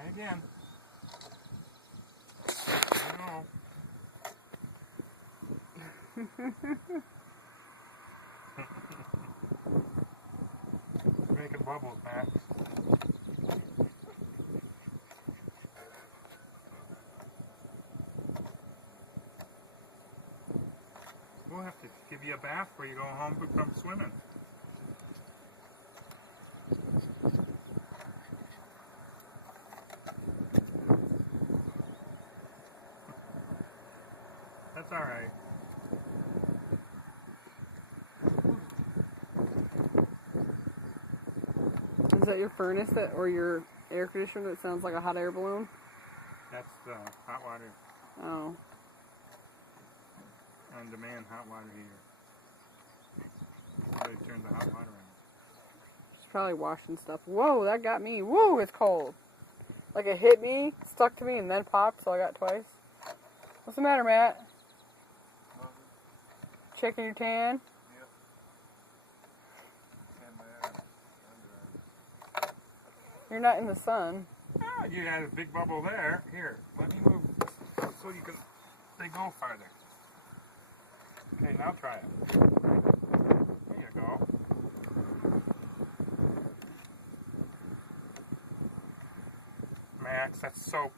Try again. I know. Making bubbles, Max. We'll have to give you a bath before you go home from swimming. That's all right. Is that your furnace or your air conditioner that sounds like a hot air balloon? That's the hot water. Oh. On-demand hot water heater. Somebody turned the hot water on. She's probably washing stuff. Whoa, that got me. Whoa, it's cold. Like it hit me, stuck to me, and then popped, so I got twice. What's the matter, Matt? Checking your tan? You're not in the sun. Oh, you got a big bubble there. Here, let me move so you can. They go farther. Okay, now try it. There you go. Max, that's soap.